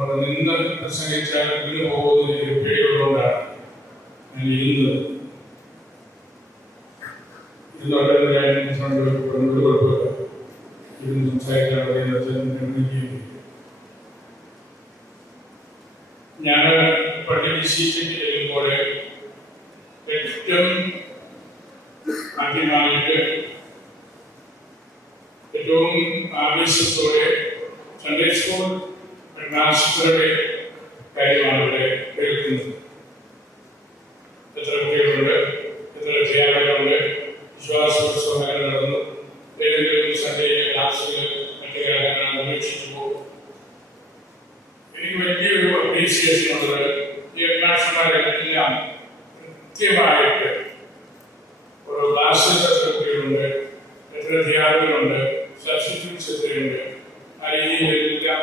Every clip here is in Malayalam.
അവിടെ നിന്ന് പ്രസംഗിച്ചാൽ വീണ് പോകുന്ന പേടികളുകൊണ്ടാണ് ഞാൻ ഇരുന്നത്. ഇതുകൊണ്ട് ഒരു കുഴപ്പമില്ല, ഇരുന്ന് സംസാരിക്കാൻ പറയുന്നത്. ഞാൻ പള്ളി വിശേഷിച്ച് ചെല്ലുമ്പോൾ ഏറ്റവും ആദ്യമായിട്ട് ഏറ്റവും ആവേശത്തോടെ സൺഡേ സ്കൂൾ മാസ്റ്ററുടെ കാര്യമാണ് ഇവിടെ കേൾക്കുന്നത്. എത്ര കുട്ടികളുണ്ട്, എത്ര അധ്യാപകരുണ്ട്, വിശ്വാസോത്സവങ്ങൾ നടന്നു, ഏതെങ്കിലും സൺഡേ ക്ലാസ്സിൽ മറ്റു കാര്യങ്ങൾ ഉപേക്ഷിച്ചു പോകും. എനിക്ക് വലിയൊരു അപ്രീസിയേഷൻ ഉള്ളത് ഈ ക്ലാസ്സുകാരെല്ലാം കൃത്യമായിട്ട് ഒരു ക്ലാസ്സിൽ എത്ര കുട്ടികളുണ്ട്, എത്ര അധ്യാപകരുണ്ട്, സബ്സ്റ്റിറ്റ്യൂട്ട്സ് എത്രയുണ്ട്, ആ രീതിയിലെല്ലാം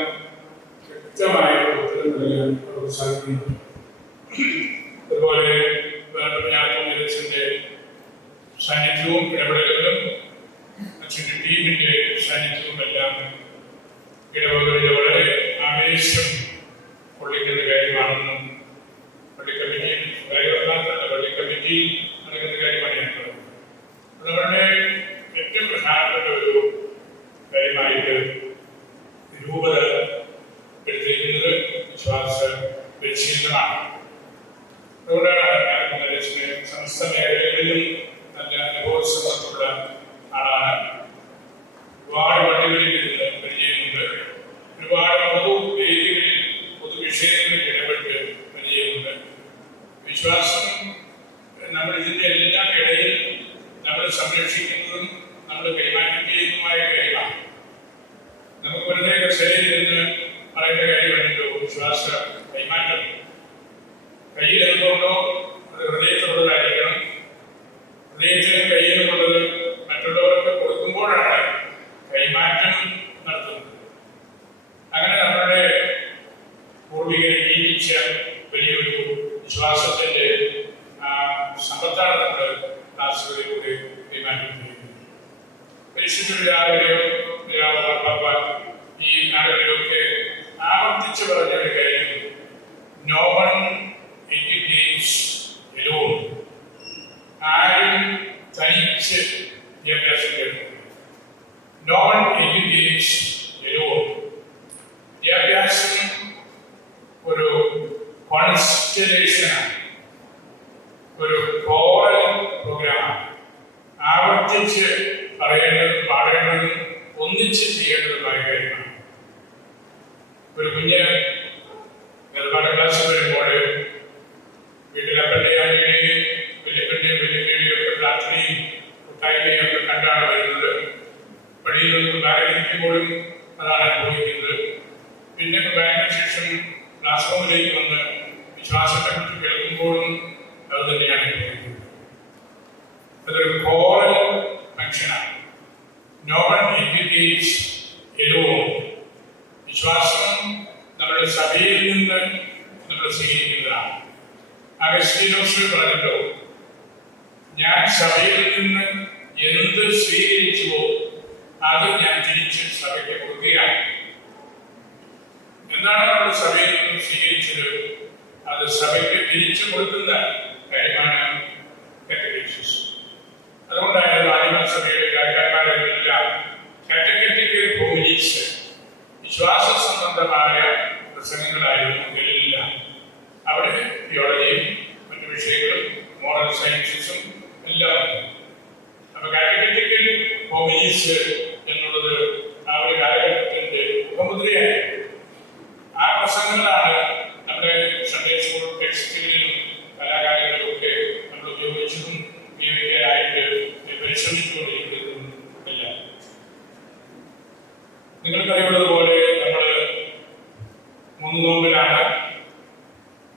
വ്യക്തമായിട്ട് ഉത്തരം നൽകാൻ അവർക്ക് സാധിക്കുന്നു. അതുപോലെ അച്ഛൻ്റെ സാന്നിധ്യവും ഇടപെടലുകളും അച്ഛൻ്റെ ടീമിൻ്റെ സാന്നിധ്യവും എല്ലാം ഇടപെടലുകൾ വളരെ ആവേശം കൊള്ളിക്കുന്ന കാര്യമാണെന്നും പള്ളി കമ്മിറ്റിയിൽ നടക്കുന്ന കാര്യമാണ് ഞാൻ പറയുന്നത്. നമ്മുടെ ഏറ്റവും പ്രധാനപ്പെട്ട ഒരു കാര്യമായിട്ട് രൂപത എടുത്തിരിക്കുന്നത് വിശ്വാസ പരിശീലനമാണ്. അതുകൊണ്ടാണ് സമസ്ത മേഖലകളിലും നല്ല അനുഭവസമ്പത്തുള്ള ആളാണ്. ഒരുപാട് പള്ളികളിൽ നിന്ന് പരിചയമുണ്ട്, ഒരുപാട് പൊതുവേദികളിൽ പൊതുവിഷയങ്ങളിൽ ഇടപെട്ട് പരിചയമുണ്ട്. വിശ്വാസം നമ്മൾ ഇതിൻ്റെ എല്ലാം ഇടയിൽ നമ്മൾ സംരക്ഷിക്കുന്നതും നമ്മൾ കൈമാറ്റം ചെയ്യുന്നതുമായ കാര്യമാണ്. നമുക്ക് വെറുതെ കസേരയിൽ നിന്ന് പറയേണ്ട കാര്യമല്ലോ വിശ്വാസ കൈമാറ്റം. കയ്യിൽ എന്തുകൊണ്ടോ അത് ഹൃദയത്തിലുള്ളതായിരിക്കണം. ഹൃദയത്തിലും കയ്യിലുമുള്ളത് മറ്റുള്ളവർക്ക് കൊടുക്കുമ്പോഴാണ് കൈമാറ്റം നടത്തുന്നത്. അങ്ങനെ നമ്മളുടെ പൂർവികരെ ജീവിച്ച വലിയൊരു വിശ്വാസത്തിൻ്റെ സമ്പത്താണ് നമ്മൾ ക്ലാസ്സുകളിലൂടെ കൈമാറ്റം ചെയ്യുന്നത്. പരിശുദ്ധരാവിലെയോ ഈ നാടുകളിലൊക്കെ ആവർത്തിച്ച് പറഞ്ഞ ഒരു കാര്യം, നോ വൺ എഡ്യൂക്കേറ്റ്സ് എലോൺ. ആരും തനിച്ച് വിദ്യാഭ്യാസം കേൾക്കുന്നു. No one educates alone. വിദ്യാഭ്യാസം ഒരു കോൺസ്റ്റലേഷനാണ്, ഒരു കോറൽ പ്രോഗ്രാമാണ്. ആവർത്തിച്ച് പറയേണ്ടതും പാടേണ്ടതും ഒന്നിച്ച് ചെയ്യേണ്ടതുമായ കാര്യമാണ്. ഒരു കുഞ്ഞ് ഒരുപാട് ക്ലാസ് വരുമ്പോൾ വീട്ടിൽ അപ്പൻ്റെയും അമ്മയുടെയും വലിയപ്പൻ്റെയും ഒക്കെ പ്രാർത്ഥനയും കൂട്ടായ്മയും ഒക്കെ കണ്ടാണ് വരുന്നത്. പള്ളിയിൽ നിന്ന് ബാഗിരിക്കുമ്പോഴും അതാണ് അനുഭവിക്കുന്നത്. പിന്നെ ബാഗിന് ശേഷം ക്ലാസ് റൂമിലേക്ക് വന്ന് വിശ്വാസത്തെ കുറിച്ച് കേൾക്കുമ്പോഴും അത് തന്നെയാണ് അനുഭവിക്കുന്നത്. അതൊരു കോറൽ ഫംഗ്ഷനാണ്. No one educates alone. വിശ്വാസം നമ്മുടെ സഭയിൽ നിന്ന് നമ്മൾ സ്വീകരിക്കുന്നതാണ്. അഗസ്തീനോസ് പറഞ്ഞല്ലോ, ഞാൻ സഭയിൽ നിന്ന് എന്ത് സ്വീകരിച്ചുവോ അത് ഞാൻ തിരിച്ച് സഭയ്ക്ക് കൊടുക്കുകയാണ്. എന്താണ് നമ്മൾ സഭയിൽ നിന്ന് സ്വീകരിച്ചത്? അത് സഭയ്ക്ക് തിരിച്ചു കൊടുക്കുന്ന കാര്യമാണ് കാറ്റഗറ്റിക്സ്. അതുകൊണ്ടായിരുന്നു ആദിമസഭയുടെ കാര്യക്കാരെല്ലാം കാറ്റഗറ്റിക്കൽ ഹോമിലീസ്, വിശ്വാസ സംബന്ധമായ പ്രസംഗങ്ങളായിരുന്നു എല്ലാം. അവിടെ തിയോളജിയും മറ്റു വിഷയങ്ങളും മോറൽ സയൻസസും എല്ലാം ഉണ്ട്. അപ്പൊ കാറ്റഗറ്റിക്കൽ ഹോമിലീസ് എന്നുള്ളത് ആ ഒരു കാലഘട്ടത്തിന്റെ ഉപമുദ്രയായി. ആ പ്രസംഗങ്ങളാണ് നമ്മുടെ സൺഡേ സ്കൂൾ ടെക്സ്റ്റുകളിലും കലാകാരങ്ങളിലും ഒക്കെ നമ്മൾ ഉപയോഗിച്ചതും ഉപയോഗിക്കാനായിട്ട് പരിശ്രമിച്ചുകൊണ്ടിരിക്കുന്നതും എല്ലാം. നിങ്ങൾക്കറിയുള്ളതുപോലെ നമ്മൾ 3 നോമ്പിലാണ്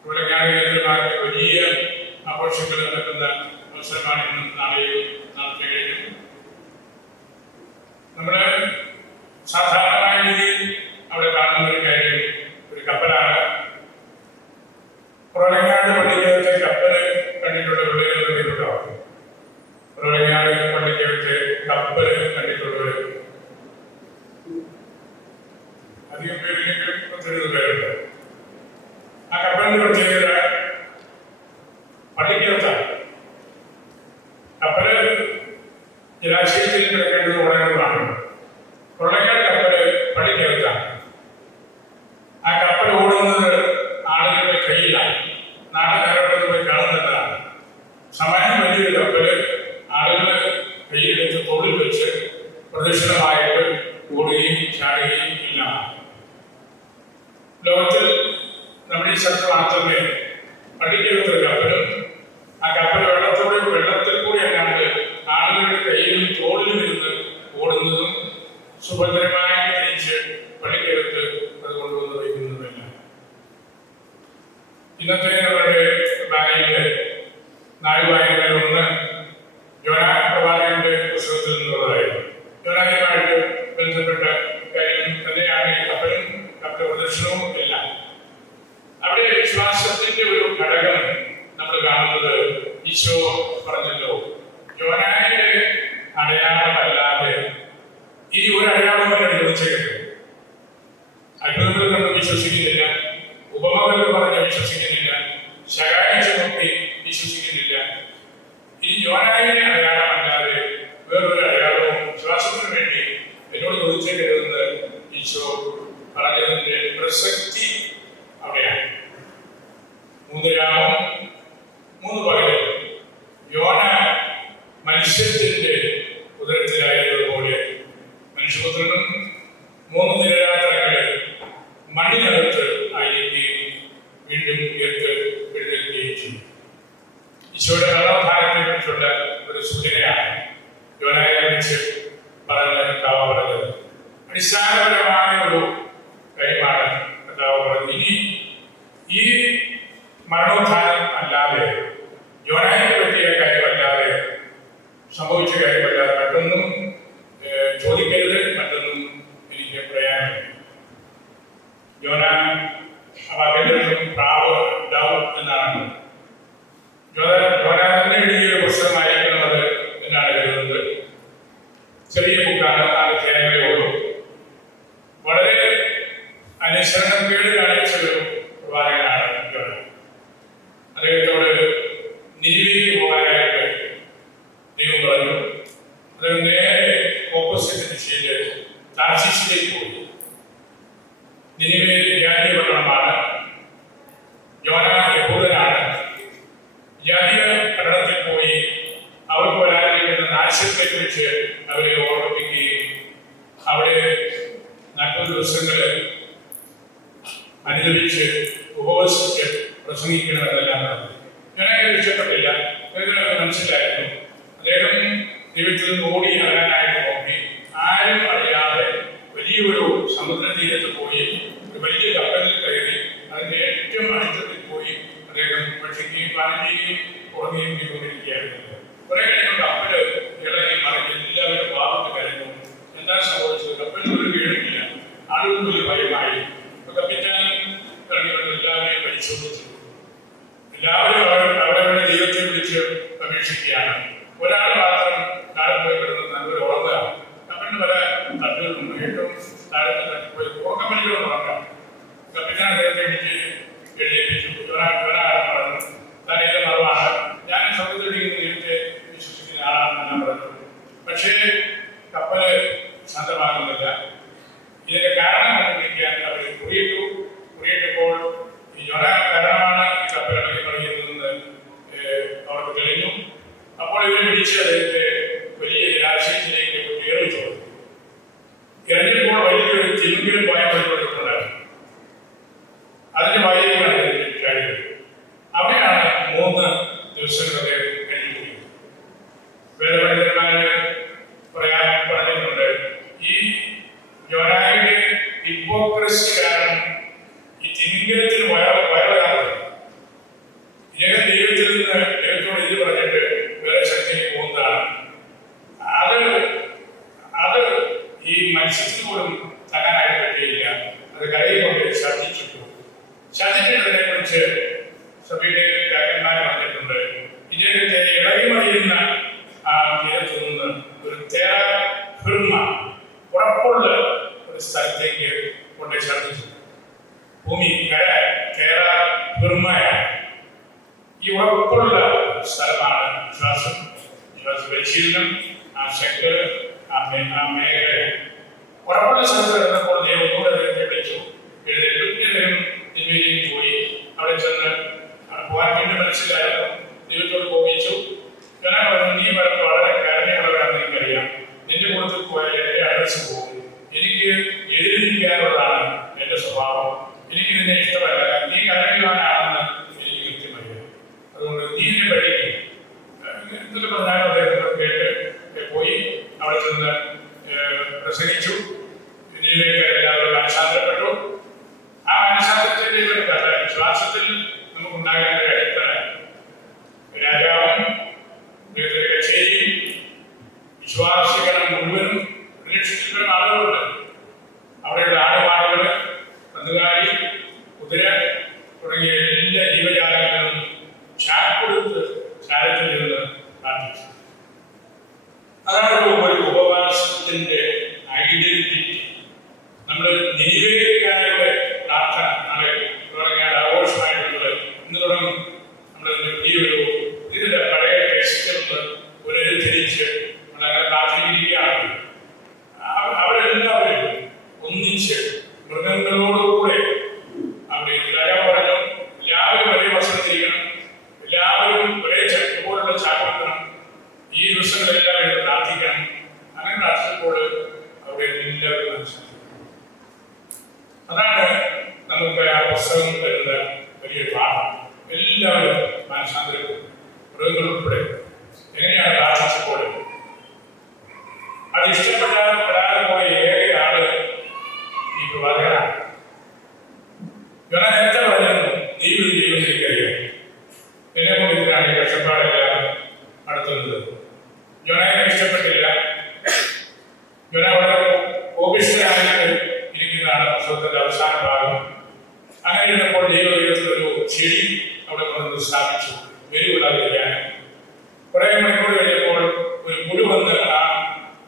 ഇവിടെ ജ്ഞാനകേന്ദ്രമായിട്ട് വലിയ ആഘോഷങ്ങൾ നടക്കുന്ന അവസരമാണ് ഇന്നും നാളെയും നാളത്തെ കഴിഞ്ഞു. നമ്മുടെ സാധാരണമായ രീതിയിൽ അവിടെ കാണുന്ന ഒരു കാര്യം ഒരു കപ്പലാണ്. പുറലങ്ങാട് പള്ളിക്കകത്തെ കപ്പല് കണ്ടിട്ടുള്ള പിള്ളേരെ കണ്ടിട്ടുണ്ടോ? പുറലങ്ങാട് പള്ളിക്കകത്തെ കപ്പല് കണ്ടിട്ടുള്ളവർ അധികം പേരിലെങ്കിലും 30 പേരുണ്ട്. പ്രത്യേകത പള്ളിക്കകത്താണ്. കപ്പല് ജലാശയത്തിൽ കിടക്കേണ്ടത് ഉടനെയാണ്. കൊള്ളക്കാട് കപ്പല് പള്ളിക്കകത്താണ്. ആ കപ്പൽ ഓടുന്നത് ആളുകളുടെ കയ്യിലാണ്. നാളെ നേരത്തെ പോയി കാണുന്നതാണ്. സമാനം വലിയൊരു കപ്പല് ആളുകൾ കയ്യിലെടുത്ത് തോളിൽ വെച്ച് പ്രദക്ഷിണമായിട്ട് ഓടുകയും ചാടുകയും ഇല്ല. ലോകത്തിൽ നമ്മുടെ ഈ സ്ഥലത്ത് മാത്രമേ പള്ളിക്കകത്തൊരു കപ്പലും ആ കപ്പൽ വെള്ളത്തിൽ കൂടി അല്ലാണ്ട് ആളുകളുടെ കയ്യിലും തോളിലും ഇരുന്ന് ഓടുന്നതും സുഭദ്രമായി തിരിച്ച് പള്ളിക്കകത്ത് അത് കൊണ്ടുവന്ന് വയ്ക്കുന്നതല്ല. ഇന്നത്തെ നമ്മുടെ ബാങ്കിന്റെ നാലുവായനങ്ങളിൽ ഒന്ന് യോനാ പ്രവാചകന്റെ പുസ്തകത്തിൽ നിന്നുള്ളതായിരുന്നു. യോനായുമായിട്ട് ബന്ധപ്പെട്ട കാര്യം തന്നെയാണ് ഈ കപ്പലും കപ്പൽ പ്രദർശനവും എല്ലാം. അവിടെ വിശ്വാസത്തിന്റെ ഒരു ഘടകം നമ്മൾ കാണുന്നത് ഈശോ പറഞ്ഞല്ലോ, യോനായുടെ അടയാളമല്ലാതെ ഇനി ഒരു അടയാളം തന്നെ ചോദിച്ചേക്കരുത്. അത്ഭുതങ്ങൾ കണ്ട് വിശ്വസിക്കുന്നില്ല, ഉപമകൾ പറഞ്ഞ് വിശ്വസിക്കുന്നില്ല, ശകാരിച്ച് നോക്കി വിശ്വസിക്കുന്നില്ല. ഈ യോനായുടെ അടയാളമല്ലാതെ വേറൊരു അടയാളവും വിശ്വാസത്തിന് വേണ്ടി എന്നോട് ചോദിച്ചേക്കരുതെന്ന് ഈശോ പറഞ്ഞതിന്റെ പ്രസക്തി അവിടെയാണ്. 3 രാവും 3 പകലും യോന മനുഷ്യത്തിന്റെ ഉദരത്തിലായതുപോലെ മനുഷ്യപുത്രനും 3 നിരയാത്രകള് മണ്ണിനകത്ത് ആയിരിക്കുകയും വീണ്ടും എഴുന്നേൽക്കുകയും ചെയ്യും. ഈശോയുടെ മരണോത്ഥാനത്തെ കുറിച്ചുള്ള ഒരു സൂചനയാണ് യോനയെ കുറിച്ച് കർത്താവ് പറഞ്ഞത്. അടിസ്ഥാനപരമായ ഒരു കാര്യമാണ് കർത്താവ് പറഞ്ഞത്. ഇനി ഈ മരണോത്ഥാനം അല്ലാതെ, യോനയ്ക്ക് പറ്റിയ കാര്യമല്ലാതെ, സംഭവിച്ച കാര്യമല്ലാതെ മറ്റൊന്നും ചോദിക്കരുത്, മറ്റൊന്നും എനിക്ക് പറയാനില്ല. യോന പ്രാവ് ഡൗൺ എന്നാണ് യോന തന്നെ എഴുതിയ പുസ്തകമായിരിക്കണം അത് എന്നാണ് കരുതുന്നത്. ചെറിയ ബുക്കാണ്, 4 അധ്യായങ്ങളേ ഉള്ളൂ. വളരെ അനുസരണക്കേട് കാണിച്ചൊരു പ്രവാചകനാണ് യോന. അദ്ദേഹത്തോട് നിനിവേക്ക് പോകാനായിട്ട് ദൈവം പറഞ്ഞു. അദ്ദേഹം നേരെ ഓപ്പോസിറ്റ് ദിശയിൽ താർശീശിലേക്ക് പോയി. നിനിവേ ജാതീയ പട്ടണമാണ്, യോന യഹൂദനാണ്. ജാതീയ പട്ടണത്തിൽ പോയി അവർക്ക് വരാനിരിക്കുന്ന നാശത്തെ കുറിച്ച് അവരെ ഓർമ്മിപ്പിക്കുകയും അവിടെ 40 ദിവസങ്ങൾ അനുദപിച്ച് ഉപവസിച്ച് പ്രസംഗിക്കണമെന്നെല്ലാം പറഞ്ഞു. യോനയ്ക്ക് ഇഷ്ടപ്പെട്ടില്ല. അദ്ദേഹത്തിന് മനസ്സിലായിരുന്നു. അദ്ദേഹം ദൈവത്തിൽ നിന്ന് ഓടി അകലാനായിട്ട് നോക്കി. ആരും അറിയാതെ വലിയൊരു സമുദ്ര തീരത്ത് പോയി ഒരു വലിയ കപ്പലിൽ കയറി അതിന്റെ ഏറ്റവും അടിത്തത്തിൽ പോയി അദ്ദേഹം ഭക്ഷിക്കുകയും പാനം ചെയ്യുകയും ഉറങ്ങുകയും ചെയ്തുകൊണ്ടിരിക്കുകയായിരുന്നു. കുറെ കഴിഞ്ഞ കപ്പല് ഇളകി മറിഞ്ഞ് എല്ലാവരും പാപത്ത് കരഞ്ഞു. എന്താ സംഭവിച്ചത്? കപ്പലിൽ ഒരു കേടുമില്ല. ആളുകൾക്ക് ഒരു ഭയമായി. കപ്പിത്താൻ ഇറങ്ങിക്കൊണ്ട് എല്ലാവരെയും പരിശോധിച്ചു. എല്ലാവരും അവരവരുടെ ദൈവത്തെ വിളിച്ച് അപേക്ഷിക്കുകയാണ്. ഒരാൾ മാത്രം താഴെ പോയി കിടന്ന് നല്ലൊരു ഉറങ്ങുക. കപ്പലിന് പല തട്ടുകളുണ്ട്. ഏറ്റവും താഴത്തെ തട്ടിപ്പോയി ഉറക്കപ്പലിയോട് ഉറങ്ങാം. കപ്പിത്താൻ അദ്ദേഹത്തെ വിളിച്ച് എഴുതിപ്പിച്ചു. പറഞ്ഞു, താൻ ഏത് മതമാണ്? ഞാൻ സമുദ്രത്തിലിരിക്കുന്ന ദൈവത്തെ വിശ്വസിക്കുന്ന ആളാണെന്നെല്ലാം പറഞ്ഞു. പക്ഷേ കപ്പല് ശാന്തമാകുന്നില്ല. ഇതിന്റെ കാരണം കണ്ടുപിടിക്കാൻ അവർ കുറിയിട്ടു. കുറിയിട്ടപ്പോൾ ഈ യോന കാരണമാണ് ഈ കപ്പൽ ഇളകി മറിയുന്നതെന്ന് അവർക്ക് തെളിഞ്ഞു. അപ്പോൾ ഇവരെ പിടിച്ച് അദ്ദേഹത്തെ വലിയ ജലാശയത്തിലേക്ക് കയറിച്ചു. എറിഞ്ഞപ്പോൾ വലിയൊരു തിമിംഗലം പായപ്പെട്ടുണ്ടായിരുന്നു. അതിന്റെ വായിലാണ് കഴിയുന്നത്. അവിടെയാണ് 3 ദിവസങ്ങളൊക്കെ കഴിഞ്ഞുകൂടിയത്. വേദപണ്ഡിതന്മാര് പറഞ്ഞിട്ടുണ്ട്, ഈ യോനായുടെ ഹിപ്പോക്രസി കാരണം ഈ തിമിംഗലത്തിന് വയറുകാരുണ്ട്. ഇദ്ദേഹം ദൈവത്തിൽ നിന്ന് ദൈവത്തോട് ഇത് പറഞ്ഞിട്ട് വേറെ ശക്തിയിലേക്ക് പോകുന്നതാണ്. അത് ഈ മത്സ്യത്തിന് പോലും തരാനായിട്ട് പറ്റിയില്ല. അത് കരയിൽ കൊണ്ട് ഛർദ്ദിച്ചിട്ടു. ഛർദ്ദിച്ചതിനെ കുറിച്ച് സഭയുടെ രാജന്മാരെ പറഞ്ഞിട്ടുണ്ട്. ഇദ്ദേഹത്തെ ഇളകി മറിയുന്ന ആ തീരത്തു നിന്ന് ഒരു ഉറപ്പുള്ള ഒരു സ്ഥലത്തേക്ക് കൊണ്ട് ഛർദ്ദിച്ചു. ഭൂമി ബർമ്മയാണ്. ഈ ഉറപ്പുള്ള സ്ഥലമാണ് വിശ്വാസം, വിശ്വാസ പരിശീലനം, ആ ശക്തി, ആ മേഖല. ഉറപ്പുള്ള സ്ഥലത്ത് കിടന്നപ്പോൾ ദൈവം ഒന്നുകൂടെ അദ്ദേഹത്തെ വിളിച്ചു. എഴുന്നേൽക്കും തിന്മയിലേക്ക് പോയി. അവിടെ ചെന്ന് പോകാൻ വേണ്ടി മനസ്സിലായിരുന്നു. ദൈവത്തോട് കോപിച്ചു. ഞാൻ പറഞ്ഞു, നീ വളരെ കരുണയുള്ളവരാണെന്ന് എനിക്കറിയാം. നിന്റെ കൂട്ടത്തിൽ പോയാൽ എൻ്റെ അഡ്രസ് പോകും. എനിക്ക് എതിരിക്കാനുള്ളതാണ് എൻ്റെ സ്വഭാവം. എനിക്ക് നിന്നെ ഇഷ്ടമല്ല. നീ കരുണവാനാണെന്ന് എനിക്ക് കൃത്യമറിയാം. അതുകൊണ്ട് നീ എന്നെ പഠിക്കും എന്നിട്ട് പറഞ്ഞാൽ അദ്ദേഹം കേട്ട് പോയി. അവിടെ ചെന്ന് പ്രസംഗിച്ചു. പിന്നീട് എല്ലാവരും മനസ്സാന്തരപ്പെട്ടു. ആ മനസ്സാന്തരത്തിന്റെ ഒരു കഥ വിശ്വാസത്തിൽ നമുക്കുണ്ടാകേണ്ട അടിത്തറ. രാജാവും കച്ചേരിയും വിശ്വാസികളും മുഴുവനും 1 ലക്ഷത്തിലും ആളുകളുണ്ട്. അവിടെയുള്ള ആടുമാടുകൾ, കന്നുകാലി, കുതിര തുടങ്ങിയ എല്ലാ ജീവജാലങ്ങളും ചാക്കൊടുത്ത് ചാരത്തിൽ നിന്ന് പ്രാർത്ഥിച്ചു. അതാണ് ഒരു ഉപവാസത്തിന്റെ ഐഡന്റിറ്റി. നമ്മൾ നിവേദിക്കാനുള്ള പ്രാർത്ഥന നാളെ തുടങ്ങിയാൽ ആഘോഷമായിട്ടുള്ളത് ഇന്ന് തുടങ്ങും. നമ്മൾ ഈ ഒരു ഇതിന്റെ പഴയ ടെക്സ്റ്റ് പുനരുദ്ധരിച്ച് നമ്മളങ്ങനെ പ്രാർത്ഥിക്കുകയാണ്. അവരെല്ലാവരും ഒന്നിച്ച് മൃഗങ്ങളോടുകൂടെ അവിടെ രാജാവ് പറഞ്ഞു, എല്ലാവരും ഒരേ വസ്ത്രം ധരിക്കണം, എല്ലാവരും ഒരേ പോലുള്ള ചാപ്പിടണം, ഈ ദിവസങ്ങളെല്ലാം പ്രാർത്ഥിക്കണം. അങ്ങനെ പ്രാർത്ഥിച്ചപ്പോൾ അവിടെ എല്ലാവരും മനസ്സിലാക്കി. അതാണ് നമുക്ക് ആ പുസ്തകം തരുന്ന വലിയൊരു പാഠം. എല്ലാവരും മനസ്സാന്തരപ്പെടും, മൃഗങ്ങൾ ഉൾപ്പെടെ. എങ്ങനെയാണ് പ്രാർത്ഥിച്ചപ്പോൾ അത് ഇഷ്ടപ്പെടാതെ പോയ ഏക ആള് ഈ പ്രവാചകനാണ്. നേരത്തെ പറഞ്ഞിരുന്നു, ദൈവം എനിക്കറിയാം, എന്നെ കൊണ്ട് ഇതിനാണ് ഈ കഷ്ടപ്പാടെല്ലാം നടത്തുന്നത്. ജോനായെ ഇഷ്ടപ്പെട്ടില്ല. ജോന വളരെ കോപിഷ്ഠനായിട്ട് ഇരിക്കുന്നതാണ് പുസ്തകത്തിന്റെ അവസാന ഭാഗം. അങ്ങനെ ഇരുന്നപ്പോൾ ദൈവത്തിലൊരു ചെടി അവിടെ കൊണ്ടുവന്ന് സ്ഥാപിച്ചു, വെരുവിടാതിരിക്കാൻ. കുറെ മണിക്കൂർ കഴിഞ്ഞപ്പോൾ ഒരു പുഴു വന്ന് ആ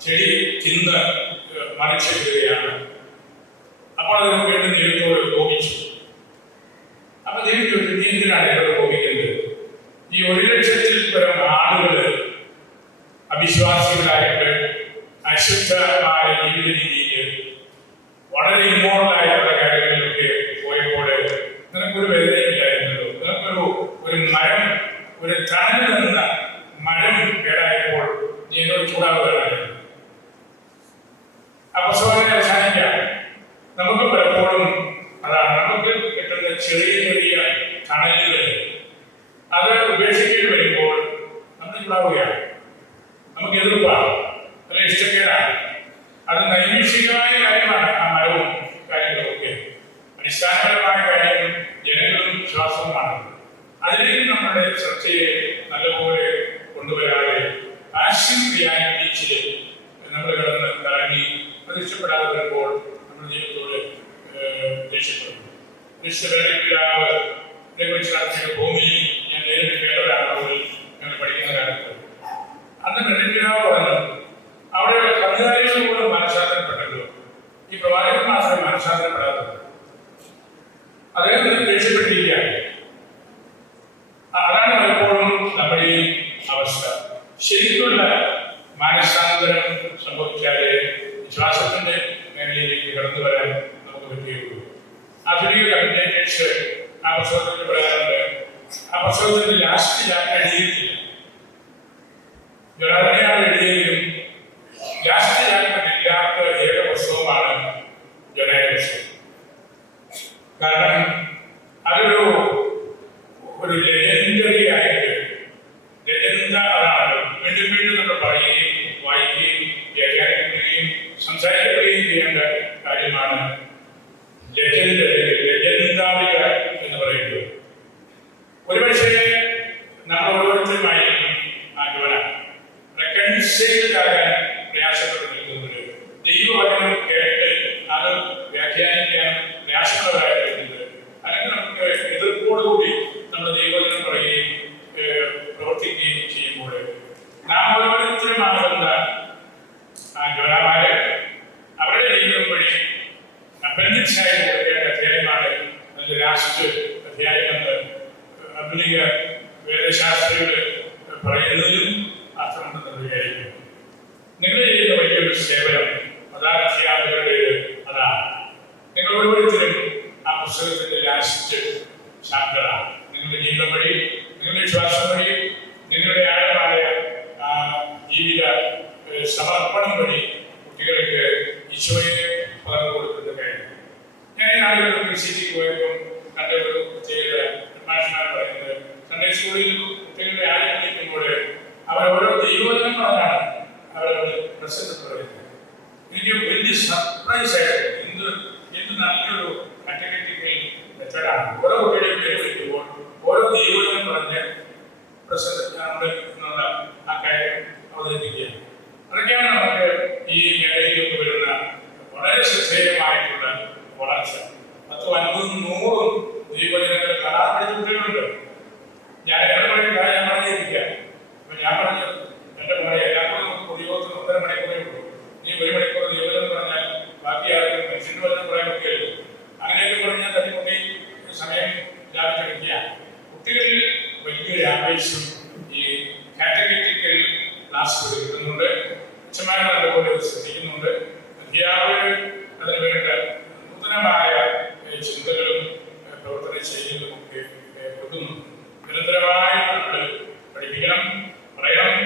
ചെടി തിന്ന് മറിച്ചിടുകയാണ്. അപ്പോൾ അതിന് വീണ്ടും ദൈവത്തോട് കോപിച്ചു. അപ്പൊ ദൈവം ചോദിച്ചു, നീ എന്തിനാണ് എന്നോട് കോപിക്കുന്നത്? ഈ 1 ലക്ഷത്തിൽ പരം ആളുകൾ അവിശ്വാസികളായിട്ട് അശുദ്ധമായ ജീവിത രീതിയിൽ വളരെ ഇമ്മോറലായിട്ടുള്ള കാര്യങ്ങളിലൊക്കെ പോയപ്പോൾ നിനക്കൊരു വേദനയില്ലായിരുന്നല്ലോ. നിനക്കൊരു മരം, ഒരു തണൽ നിന്ന മരം കേടായപ്പോൾ നീ എന്നോട് ചൂടാവുകയാണ്. അപസ്വരനെ അവസാനിക്കാം. നമുക്ക് പലപ്പോഴും അതാണ്, നമുക്ക് കിട്ടുന്ന ചെറിയ ചെറിയ തണലുകൾ അത് ഉപേക്ഷിക്കേണ്ടി വരുമ്പോൾ നമ്മൾ ചൂടാവുകയാണ്. നമുക്ക് എതിർപ്പാണ്, അല്ലെങ്കിൽ ഇഷ്ടക്കേടാണ്. അത് നൈമിഷികമായ കാര്യമാണ്. ആ മരവും കാര്യങ്ങളൊക്കെ അടിസ്ഥാനപരമായ കാര്യങ്ങളും ജനങ്ങളും വിശ്വാസവുമാണ്. അതിലേക്ക് നമ്മുടെ ചർച്ചയെ നല്ലപോലെ കൊണ്ടുവരാതെ പാഷൻ റിയാലിറ്റീസിൽ നമ്മൾ കിടന്ന് കറങ്ങി അത് ഇഷ്ടപ്പെടാതെ വരുമ്പോൾ നമ്മൾ ജീവിതത്തോട് ദേഷ്യപ്പെടുന്നു. ഭൂമിയിൽ ഞാൻ നേരിട്ട് കേട്ടതാണ്. ഞങ്ങൾ പഠിക്കുന്ന കാലത്ത് അന്ന് വെള്ളിപ്പിതാവ് പറഞ്ഞു, അവിടെയുള്ള കന്നുകാലികൾ പോലും മനഃശാസ്ത്രപ്പെട്ടല്ലോ, ഈ പ്രവാചകൻ മാത്രമേ മനഃശാസ്ത്രപ്പെടാത്തത്. അദ്ദേഹം ദേഷ്യപ്പെട്ടിരിക്കുകയാണ്. അതാണ് പലപ്പോഴും നമ്മുടെ ഈ അവസ്ഥ. ശരിക്കുള്ള മാനസാന്തരം സംഭവിച്ചാലേ വിശ്വാസത്തിന്റെ മേഖലയിലേക്ക് കടന്നു വരാൻ നമുക്ക് പറ്റുകയുള്ളൂ. ആധുനിക കമ്മ്യൂണിക്കേഷൻസ് ആ പുസ്തകത്തിൽ പറയാറുണ്ട്. ആ പുസ്തകത്തിന്റെ ലാസ്റ്റ് ചാപ്റ്റർ എഴുതിയിട്ടില്ല. ജോനാഥനെയാണ് എഴുതിയെങ്കിലും ലാസ്റ്റ് ചാപ്റ്റർ ഇല്ലാത്ത ഏക പുസ്തകമാണ് ജോനായ പുസ്തകം. കാരണം അതൊരു ലെജൻഡറി ആയിട്ട് അതാണ് വീണ്ടും വീണ്ടും നമ്മൾ പറയുകയും വായിക്കുകയും വ്യാഖ്യാനിക്കുകയും സംസാരിക്കുകയും ചെയ്യേണ്ട കാര്യമാണ് ലജൻഡാറിക എന്ന് പറയുന്നത്. ഒരുപക്ഷെ നമ്മൾ ഓരോരുത്തരുമായി റെക്കൺസൈൽഡാകാൻ പ്രയാസപ്പെട്ട് നിൽക്കുന്നത്, ദൈവവചനം കേട്ട് അത് വ്യാഖ്യാനിക്കാൻ പ്രയാസമുള്ളവരായിരിക്കുന്നത്, അല്ലെങ്കിൽ നമുക്ക് എതിർപ്പോടുകൂടി നമ്മൾ ദൈവവചനം പറയുകയും പ്രവർത്തിക്കുകയും ചെയ്യുമ്പോൾ നാം ഓരോരുത്തരുമാകുന്ന ജോനാമാര് അവരുടെ ജീവിതം വഴി അപ്പൻഡിക്സായി കൊടുക്കേണ്ട അധ്യായമാണ് അതിന്റെ ലാസ്റ്റ് അധ്യായം എന്ന് ആധുനിക വേദശാസ്ത്രികൾ പറയുന്നതിലും അർത്ഥമുണ്ടെന്ന് വിചാരിക്കുന്നു. നിങ്ങൾ ചെയ്യുന്ന വലിയൊരു സേവനം മതാധ്യാപകരുടേത് അതാണ്. നിങ്ങൾ ഓരോരുത്തരും ആ പുസ്തകത്തിന്റെ ലാസ്റ്റ് ചാപ്റ്ററാണ്. നിങ്ങളുടെ ജീവിതം വഴി, നിങ്ങളുടെ വിശ്വാസം വഴി, നിങ്ങളുടെ ആഴമായ ജീവിത സമർപ്പണം വഴി കുട്ടികൾക്ക് ഈശോയെ പകർന്നു കൊടുക്കുന്ന കാര്യം. ഞാൻ ഈ നാളുകളിൽ സിറ്റിക്ക് പോയപ്പോൾ കണ്ട ഒരു പ്രത്യേകത മാഷ്മാർ പറയുന്നത്, സൺഡേ സ്കൂളിൽ കുട്ടികളുടെ ആദ്യം പഠിക്കുമ്പോൾ അവർ ഓരോ ദൈവവചനം പറഞ്ഞാണ് അവരത് പ്രസന്റ് പറയുന്നത്. എനിക്ക് വലിയ സർപ്രൈസ് ആയിട്ട് എന്ത് നല്ലൊരു കാറ്റഗറ്റിക്കൽ മെത്തേഡാണ്. ഓരോ കുട്ടിയുടെയും പേര് വിളിക്കുമ്പോൾ ഓരോ ദൈവവചനം പറഞ്ഞ് പ്രസന്റ് എന്നുള്ള ആ കാര്യം അവതരിപ്പിക്കുക. അതൊക്കെയാണ് നമുക്ക് ഈ മേഖലയിലേക്ക് വരുന്ന വളരെ ശ്രദ്ധേയമായിട്ടുള്ള വളർച്ച. 10, 50, 100 ദൈവവചനങ്ങൾ കാണാൻ പഠിച്ച കുട്ടികളുണ്ട്. ഞാൻ പറഞ്ഞിരിക്കാം. അപ്പൊ ഞാൻ പറഞ്ഞു, എന്റെ മോനെ എല്ലാവർക്കും നമുക്ക് പൊതുയോഗത്തിന് 1.5 മണിക്കൂറേ ഉള്ളൂ. നീ 1 മണിക്കൂർ ദൈവവചനം പറഞ്ഞാൽ ബാക്കി ആർക്കും മനുഷ്യന്റെ വചനം പറയാൻ പറ്റില്ലല്ലോ. അങ്ങനെയൊക്കെ പറഞ്ഞാൽ തട്ടിമുട്ടി സമയം ലാഭിച്ചെടുക്കുക. കുട്ടികളിൽ വലിയൊരു ആവേശം ഈ കാറ്റഗറ്റിക്കൽ ക്ലാസ്സുകൾ കിട്ടുന്നുണ്ട്. അച്ഛന്മാർ നല്ലപോലെ ശ്രദ്ധിക്കുന്നുണ്ട്. അധ്യാപകർ അതിന് വേണ്ട നൂതനമായ ചിന്തകളും പ്രവർത്തന ശൈലികളും ഒക്കെ കൊടുക്കുന്നു. നിരന്തരമായി നമ്മൾ പഠിപ്പിക്കണം, പറയണം.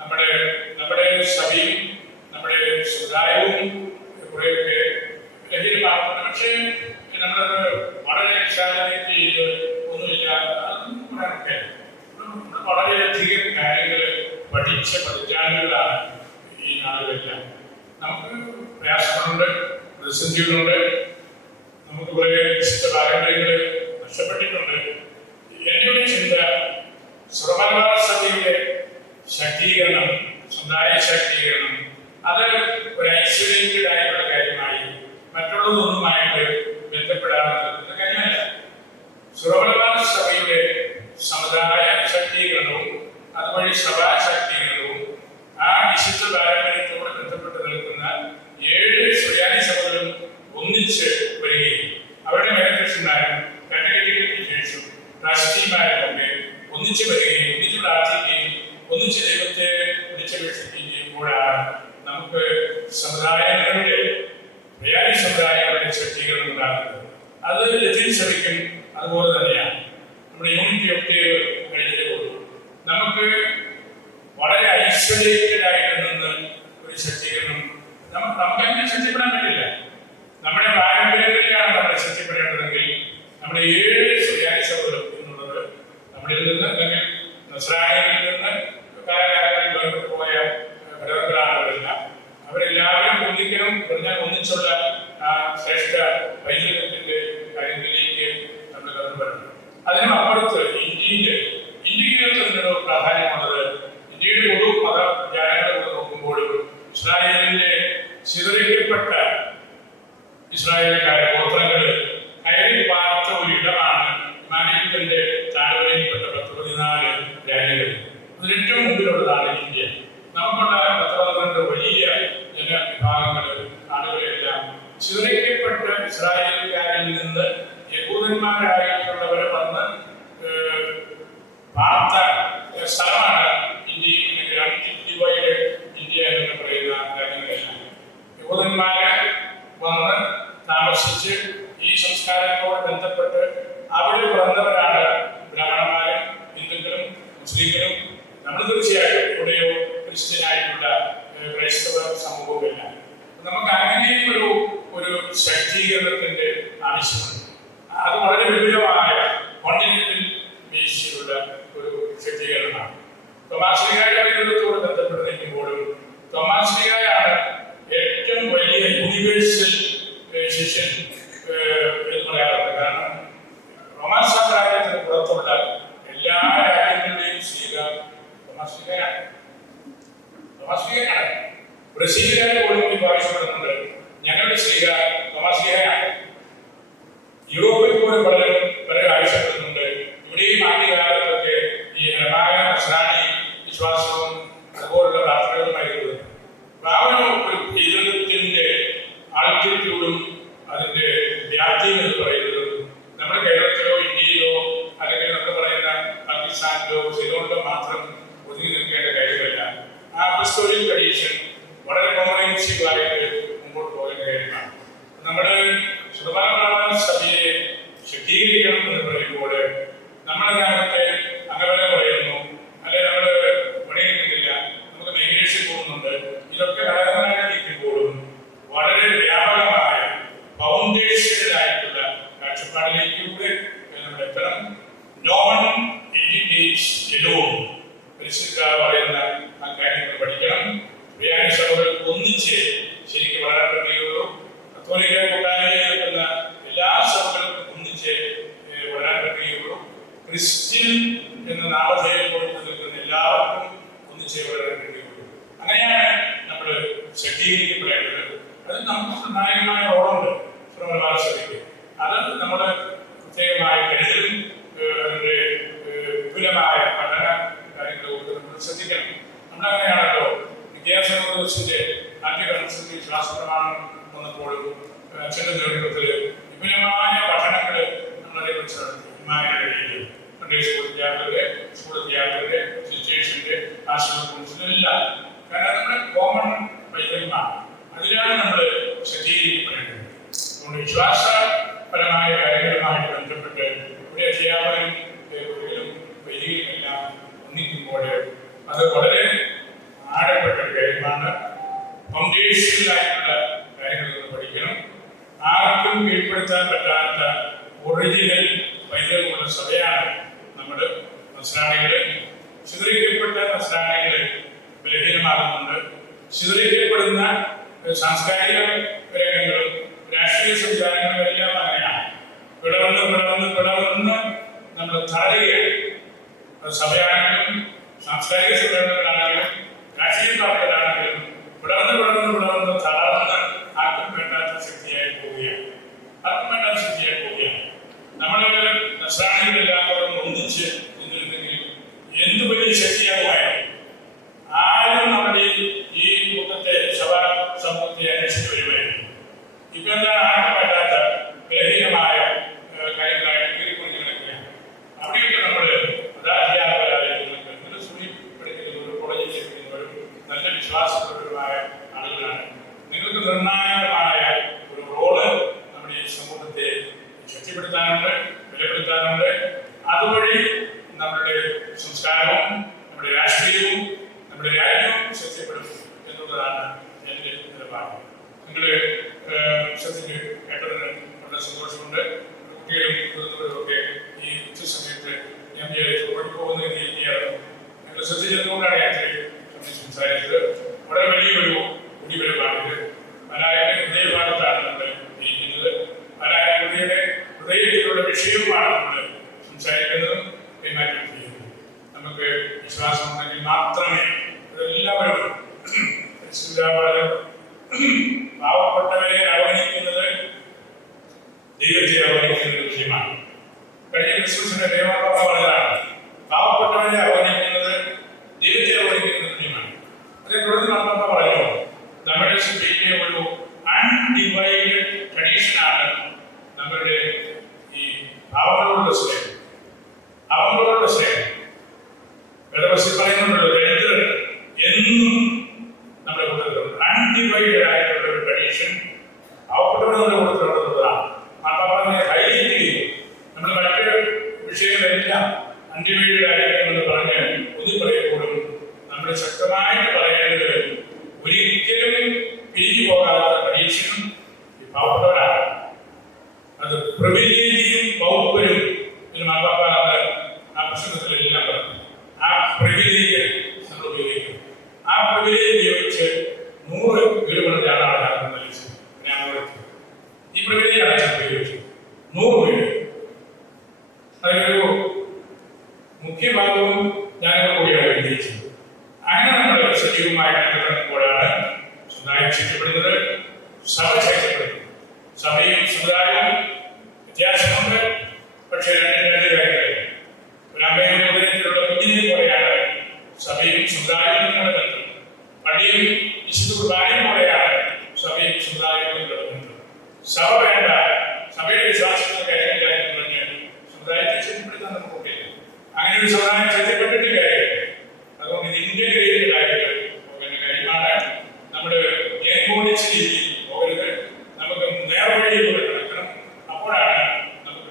നമ്മുടെ സഭയും നമ്മുടെ സമുദായവും കുറെയൊക്കെ ലഹരിമാകുന്നു. പക്ഷേ നമ്മളത് വളരെ എക്സാജറേറ്റ് ചെയ്ത് ഒന്നുമില്ല, അതൊന്നും പറയാനൊക്കെ വളരെയധികം കാര്യങ്ങൾ പഠിച്ച പതിറ്റാണ്ടുകളാണ് ഈ നാളുകളെല്ലാം. നമുക്ക് പ്രയാസങ്ങളുണ്ട്, പ്രതിസന്ധികളുണ്ട്, നമുക്ക് കുറെ വിശുദ്ധ പാരമ്പര്യങ്ങൾ നഷ്ടപ്പെട്ടിട്ടുണ്ട്. എൻ്റെ ചിന്ത സർവമലബാർ സഭയുടെ ശാക്തീകരണം, സമുദായ ശാക്തീകരണം, അത് ഒരു ഐസൊലേറ്റഡ് ആയിട്ടുള്ള കാര്യമായി മറ്റുള്ളതൊന്നുമായിട്ട് ബന്ധപ്പെടാവുന്ന കാര്യമല്ല. സർവമലബാർ സഭയുടെ സമുദായ ശാക്തീകരണവും അതുവഴി സഭാ ശാക്തീകരണവും ആ വിശുദ്ധ പാരമ്പര്യത്തോട് ബന്ധപ്പെട്ട് നിൽക്കുന്ന 7 സുറിയാനി സഭകളും ഒന്നിച്ച് വരികയും അവരുടെ മേലധ്യക്ഷന്മാരും കാറ്റഗറ്റിക്കൽ ടീച്ചേഴ്സും ട്രസ്റ്റിമാരും ഒക്കെ ഒന്നിച്ച് വരികയും ഒന്നിച്ച് പ്രാർത്ഥിക്കുകയും ഒന്നിച്ച് ദൈവത്തെ വിളിച്ചപേക്ഷിക്കുകയും ചെയ്യുമ്പോഴാണ് നമുക്ക് സമുദായങ്ങളുടെ സുറിയാനി സമുദായങ്ങളുടെ ശാക്തീകരണം ഉണ്ടാകുന്നത്. അത് ലത്തീൻ സഭയ്ക്കും അതുപോലെ തന്നെയാണ്. നമ്മുടെ യൂണിറ്റി ഒക്ടേവ് കഴിഞ്ഞതുകൊണ്ട് നമുക്ക് വളരെ ഐസൊലേറ്റഡ് ആയിട്ട് നിന്ന് ഒരു ശക്തീകരണം നമുക്കങ്ങനെ ശക്തിപ്പെടാൻ പറ്റില്ല. നമ്മുടെ പാരമ്പര്യങ്ങളിലാണ് നമ്മൾ ശക്തിപ്പെടേണ്ടതെങ്കിൽ നമ്മുടെ 7 സുറിയാനി സഭകളും എന്നുള്ളത് നമ്മളിൽ നിന്ന് അല്ലെങ്കിൽ നസ്രായനിൽ നിന്ന് കാലകാലങ്ങളിൽ ബന്ധപ്പെട്ട് പോയ ഘടകങ്ങളാണ് അവരെല്ലാവരും ഒന്നിക്കണം. പറഞ്ഞാൽ ഒന്നിച്ചുള്ള ആ ശ്രേഷ്ഠ വൈദ്യുതത്തിന്റെ കാര്യത്തിലേക്ക് നമ്മൾ കടന്നു വരണം. അതിനപ്പുറത്ത് ഇന്ത്യക്ക് ഇതിനൊരു പ്രാധാന്യമുള്ളത്, ഇന്ത്യയുടെ പൊതു മത ജാലങ്ങളെ നോക്കുമ്പോഴും ഇസ്രായേലിന്റെ ചിതറിക്കപ്പെട്ട ഇസ്രായേൽക്കാരെ ഗോത്രങ്ങള് കയറി പാർത്ത ഒരിടമാണ് ഹിമാലയത്തിന്റെ താഴ്വരയിൽപ്പെട്ട 14 രാജ്യങ്ങൾ. അതിൽ ഏറ്റവും മുമ്പിലുള്ളതാണ് ഇന്ത്യ. നമുക്കുള്ള 10-12 വലിയ ജനവിഭാഗങ്ങൾ ആളുകളെല്ലാം ചിതറിക്കപ്പെട്ട ഇസ്രായേൽക്കാരിൽ നിന്ന് യഹൂദന്മാരായിട്ടുള്ളവരെ വന്ന് പാർത്ത സ്ഥലമാണ് ഇന്ത്യ. ഇന്ത്യ എന്ന് പറയുന്ന രാജ്യങ്ങളെല്ലാം യഹൂദന്മാരെ വന്ന് താമസിച്ച് ഈ സംസ്കാരത്തോട് ബന്ധപ്പെട്ട് അവിടെ വന്നവരാണ് ബ്രാഹ്മണന്മാരും ഹിന്ദുക്കളും മുസ്ലിങ്ങളും. നമ്മൾ തീർച്ചയായിട്ടും ഇവിടെയോ ക്രിസ്ത്യനായിട്ടുള്ള ക്രൈസ്തവ സമൂഹവുമെല്ലാം. നമുക്ക് അങ്ങനെയും ഒരു ശാക്തീകരണത്തിന്റെ ആവശ്യമുണ്ട്. അത് വളരെ വിപുലമായ കോണ്ടിനെന്റൽ ബേസിലുള്ള ഒരു ശാക്തീകരണമാണ്. തോമാശ്ലീഹായുടെ ജീവിതത്തോട് ബന്ധപ്പെട്ട് നിൽക്കുമ്പോഴും തോമാശ്ലീഹയാണ് ഏറ്റവും വലിയ യൂണിവേഴ്സൽ ശിഷ്യൻ എന്ന് പറയാറുണ്ട്. കാരണം റോമാൻ സാമ്രാജ്യത്തിന് പുറത്തുള്ള എല്ലാ രാജ്യങ്ങളുടെയും ശ്രീക തോമാശ്ലീഹയാണ്. ബ്രസീലുകാരെ പോലും ആവശ്യപ്പെടുന്നുണ്ട്, ഞങ്ങളുടെ ശ്രീക തോമാശ്ലീഹയാണ്. യൂറോപ്പിൽ പോലും പലരും ആവശ്യപ്പെടുന്നുണ്ട്. ഇവിടെയും ആദ്യകാലത്തൊക്കെ ഈ രമായ നസ്രാണി വിശ്വാസവും അതുപോലുള്ള പ്രാർത്ഥനകളുമായിരുന്നു. ആ ഒരു ജീവിതത്തിന്റെ ആൾട്ടിറ്റ്യൂഡും അതിന്റെ വ്യാപ്തിയും എന്ന് പറയുന്നത് നമ്മുടെ കേരളത്തിലോ ഇന്ത്യയിലോ അല്ലെങ്കിൽ നമ്മൾ പറയുന്ന ശക്തീകരിക്കണം എന്ന് പറയുമ്പോൾ നമ്മുടെ ഗ്രാമത്തെ അംഗബലം പറയുന്നു, അല്ലെ നമ്മൾ പണിയെടുക്കുന്നില്ല, നമുക്ക് മൈഗ്രേഷൻ പോകുന്നുണ്ട്, ഇതൊക്കെ നിൽക്കുമ്പോഴും വളരെ വ്യാപകമായ ഫൗണ്ടേഷനിലായിട്ടുള്ള കാഴ്ചപ്പാടിലേക്കൂടെ നമ്മൾ എത്തണം. നോൺ എഡ്യൂക്കേറ്റ്സ് എലോൺ പരിശുദ്ധ പറയുന്ന ആ കാര്യങ്ങൾ പഠിക്കണം. വ്യായാമ സഭകൾ ഒന്നിച്ച് ശരിക്കും വളരാൻ പറ്റുകയുള്ളൂ. കത്തോലിക്ക കൂട്ടായ്മയിൽ നിൽക്കുന്ന എല്ലാ സഭകൾക്കും ഒന്നിച്ച് വളരാൻ പറ്റുകയുള്ളൂ. ക്രിസ്ത്യൻ എന്ന നാമധേയം കൊടുത്ത് നിൽക്കുന്ന എല്ലാവർക്കും ഒന്നിച്ച് വളരാൻ പറ്റുകയുള്ളൂ. അങ്ങനെയാണ് നമ്മൾ ശക്തീകരിക്കപ്പെടേണ്ടത്. അത് നമുക്ക് നിർണായകമായ റോളുണ്ട് ശ്രമണ സഭയ്ക്ക്. അത് നമ്മൾ പ്രത്യേകമായ കരുതലും അതിൻ്റെ വിപുലമായ പഠന കാര്യങ്ങളൊക്കെ നമ്മൾ ശ്രദ്ധിക്കണം. നമ്മളങ്ങനെയാണല്ലോ വിദ്യാഭ്യാസത്തിന്റെ ആദ്യ കൺസൾട്ടി ശാസ്ത്രമാണ് വന്നപ്പോഴും അച്ഛൻ്റെ നേതൃത്വത്തിൽ വിപുലമായ പഠനങ്ങൾ നമ്മളതേക്കുറിച്ച് നടത്തി. പണ്ടേ സ്കൂൾ വിദ്യാർത്ഥികളുടെ സിറ്റുവേഷന്റെ ആശ്രമ കൗൺസിലെല്ലാം. കാരണം നമ്മുടെ കോമൺ വൈദ്യന്മാർ അതിലാണ് നമ്മൾ സജ്ജീകരിക്കപ്പെടേണ്ടത്. അതുകൊണ്ട് വിശ്വാസപരമായ കാര്യങ്ങളുമായിട്ട് ബന്ധപ്പെട്ട് ഇവിടെ അധ്യാപകരും കുട്ടികളും വൈദികരുമെല്ലാം ഒന്നിക്കുമ്പോൾ അത് വളരെ ആഴപ്പെട്ട കാര്യമാണ്. ഫൗണ്ടേഷനിലായിട്ടുള്ള കാര്യങ്ങൾ നമ്മൾ പഠിക്കണം. ആർക്കും കീഴ്പ്പെടുത്താൻ പറ്റാത്ത ഒറിജിനൽ വൈദ്യമുള്ള സഭയാണ് നമ്മൾ നസ്രാണികൾ. ചിതറിക്കപ്പെട്ട നസ്രാണികൾ ബലഹീനമാകുന്നുണ്ട്. ചിതറിക്കപ്പെടുന്ന സാംസ്കാരിക രംഗങ്ങളും രാഷ്ട്രീയ സംവിധാനങ്ങളും എല്ലാം അങ്ങനെയാണ്. പിളർന്ന് നമ്മൾ തടയുകയാണ്. അത് സഭയാണെങ്കിലും സാംസ്കാരിക സംഘടനകളാണെങ്കിലും രാഷ്ട്രീയ പാർട്ടികളാണെങ്കിലും പിളർന്ന് തളർന്ന് ആർക്കും വേണ്ടാത്ത ശക്തിയായി പോവുകയാണ്. നമ്മൾ നസ്രാണികളെല്ലാം ഒന്നിച്ച് നിന്നിരുന്നെങ്കിൽ എന്ത് വലിയ ശക്തിയാകുമായിരുന്നു. ആരും നമ്മുടെ ഈ കൂട്ടത്തെ സഭാ സമൂഹത്തെ അന്വേഷിച്ചു വരുമായിരുന്നു. ഇപ്പൊ എന്താണ് ആർക്കും വേണ്ടാത്ത ബലഹീനമായ കാര്യങ്ങളായിട്ട് കീറിക്കുറിഞ്ഞു കിടക്കുകയാണ്. അവിടെയൊക്കെ നമ്മൾ അധ്യാപകരായിരിക്കുന്നവരും സ്കൂളിൽ പഠിക്കുന്നവരും കോളേജിൽ പഠിക്കുന്നവരും നല്ല വിശ്വാസപ്രദമായ ആളുകളാണ്. നിങ്ങൾക്ക് നിർണായകമായ ഒരു റോള് നമ്മുടെ ഈ സമൂഹത്തെ ശക്തിപ്പെടുത്താനുണ്ട്, ബലപ്പെടുത്താനുണ്ട്. അതുവഴി നമ്മുടെ സംസ്കാരവും നമ്മുടെ രാഷ്ട്രീയവും നമ്മുടെ രാജ്യവും ശക്തിപ്പെടും എന്നുള്ളതാണ് എൻ്റെ നിലപാട്. നിങ്ങൾ ശ്രദ്ധിച്ച് കേട്ടതിന് വളരെ സന്തോഷമുണ്ട്. കുട്ടികളും മുതിർന്നവരും ഒക്കെ ഈ ഉച്ചസമയത്ത് ഞാൻ വിചാരിച്ചു ഒഴിപ്പോകുന്ന രീതിയാണ്. നിങ്ങൾ ശ്രദ്ധിച്ചതുകൊണ്ടാണ് ഞാൻ സംസാരിച്ചത്. വളരെ വലിയൊരു കുടിവരവാണിത്. പലായന്റെ ഹൃദയഭാഗത്താണ് നമ്മൾ ഇരിക്കുന്നത്. പലായന്റെ ഹൃദയത്തിലുള്ള വിഷയവുമാണ് നമ്മൾ സംസാരിക്കുന്നതും കൈമാറ്റം ചെയ്യുന്നത്. നമുക്ക് വിശ്വാസമുണ്ടെങ്കിൽ മാത്രമേ ഇതെല്ലാവരും പാവപ്പെട്ടവരെ അവഗണിക്കുന്നത് ദൈവത്തെ അവഗണിക്കുന്നത് തുല്യമാണ്. കഴിഞ്ഞ ക്രിസ്തുവിന്റെ ദേവാലയം പറഞ്ഞതാണ്, പാവപ്പെട്ടവരെ അവഗണിക്കുന്നത് ദൈവത്തെ അവഗണിക്കുന്നത് തുല്യമാണ്. അതേ തുടർന്ന് നമ്മൾ പറഞ്ഞു, നമ്മുടെ സഭയിലെ ഒരു അൺഡിവൈഡഡ് ട്രഡീഷനാണ് നമ്മളുടെ ഈ പാവങ്ങളോടുള്ള സ്നേഹം. പാവങ്ങളോടുള്ള സ്നേഹം വേദപുസ്തകത്തിൽ പറയുന്നുണ്ടല്ലോ, ദരിദ്രർ എന്നും നമ്മുടെ കൂട്ടത്തിലുണ്ട്. അൺഡിവൈഡഡ് ആയിട്ടുള്ള ഒരു ട്രഡീഷൻ പാവപ്പെട്ടവർ നമ്മുടെ കൂട്ടത്തിലുള്ളതാണ്. മാതാപിതാക്കളെ ഹൈലൈറ്റ് ചെയ്തു. നമ്മൾ മറ്റ് വിഷയങ്ങളെല്ലാം അൺഡിവൈഡഡ് ആയിരിക്കുമെന്ന് പറഞ്ഞ് ഒന്നും പറയുമ്പോഴും നമ്മൾ ശക്തമായിട്ട് പറയേണ്ടത് ഒരിക്കലും പിരിഞ്ഞു പോകാത്ത ട്രഡീഷനും ഈ പാവപ്പെട്ടവരാണ്. അത് പ്രിവിലേജിയും പൗപ്പരും മാതാപിതാക്കൾ ആ പുസ്തകത്തിലെല്ലാം പറഞ്ഞു. ആ പ്രിവിലേജ് നമ്മൾ ഉപയോഗിക്കും. ആ പ്രിവിലേജ് ഉപയോഗിച്ച് 100 വീട് പണിത ആളാണ് ഈ പ്രിവിലേജാണ് ഉപയോഗിച്ചത്. 100 വീട്. അതിലൊരു മുഖ്യ ഭാഗവും ഞാനോട് കൂടിയാണ് ഉന്നയിച്ചത്. അങ്ങനെ നമ്മൾ സജീവമായിട്ട് ഇടപെടുമ്പോഴാണ് സമുദായം ശക്തിപ്പെടുന്നത്, സഭ ശക്തിപ്പെടുന്നത്. സഭയും സമുദായവും വ്യത്യാസമുണ്ട്, പക്ഷേ രണ്ട് കാര്യങ്ങൾ. ഒരു അമ്മയുടെ ഹൃദയത്തിലുള്ള കുഞ്ഞിനെ പോലെയാണ് സഭയും സമുദായവും നടക്കുന്നത്. പള്ളിയും വിശുദ്ധ കുർബാനയും പോലെയാണ് സഭയും സമുദായവും നടക്കുന്നത്. സഭ വേണ്ട, സഭയുടെ വിശ്വാസത്തിന്റെ കാര്യമില്ല എന്ന് പറഞ്ഞ് സമുദായത്തെ ശക്തിപ്പെടുത്താൻ നമുക്ക് കൊണ്ടില്ല. അങ്ങനെ ഒരു സമുദായം ശക്തിപ്പെട്ടിട്ട് കാര്യമില്ല. അതുകൊണ്ട് ഇത് ഇന്റഗ്രേറ്റഡ് ആയിട്ട് പോകുന്ന കാര്യമാണ്. നമ്മുടെ രീതിയിൽ പോകരുത്. നമുക്ക് നേർവഴിയിലൂടെ നടക്കണം. അപ്പോഴാണ് നമുക്ക്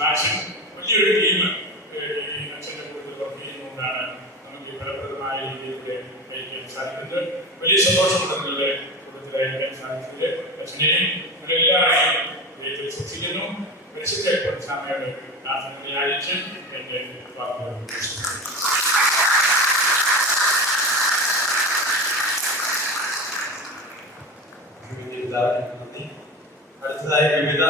മാക്സിം വലിയൊരു ടീം ഈ അച്ഛൻ്റെ കൂടുതൽ വർക്ക് ചെയ്യുന്നതുകൊണ്ടാണ് നമുക്ക് ഈ ഫലപ്രദമായ രീതിയിലൂടെ നയിക്കാൻ സാധിക്കുന്നത്. വലിയ സന്തോഷമുണ്ട് നിങ്ങളുടെ കൂടുതലായിരിക്കാൻ സാധിച്ചത്. അച്ഛനെയും നിങ്ങളെല്ലാവരെയും ദൈവത്തിൽ സൂക്ഷിക്കുന്നു. പരിശുദ്ധ സമയത്ത് പ്രാർത്ഥന അയച്ച് എൻ്റെ വാക്കുകൾ അടുത്തതായി വിവിധ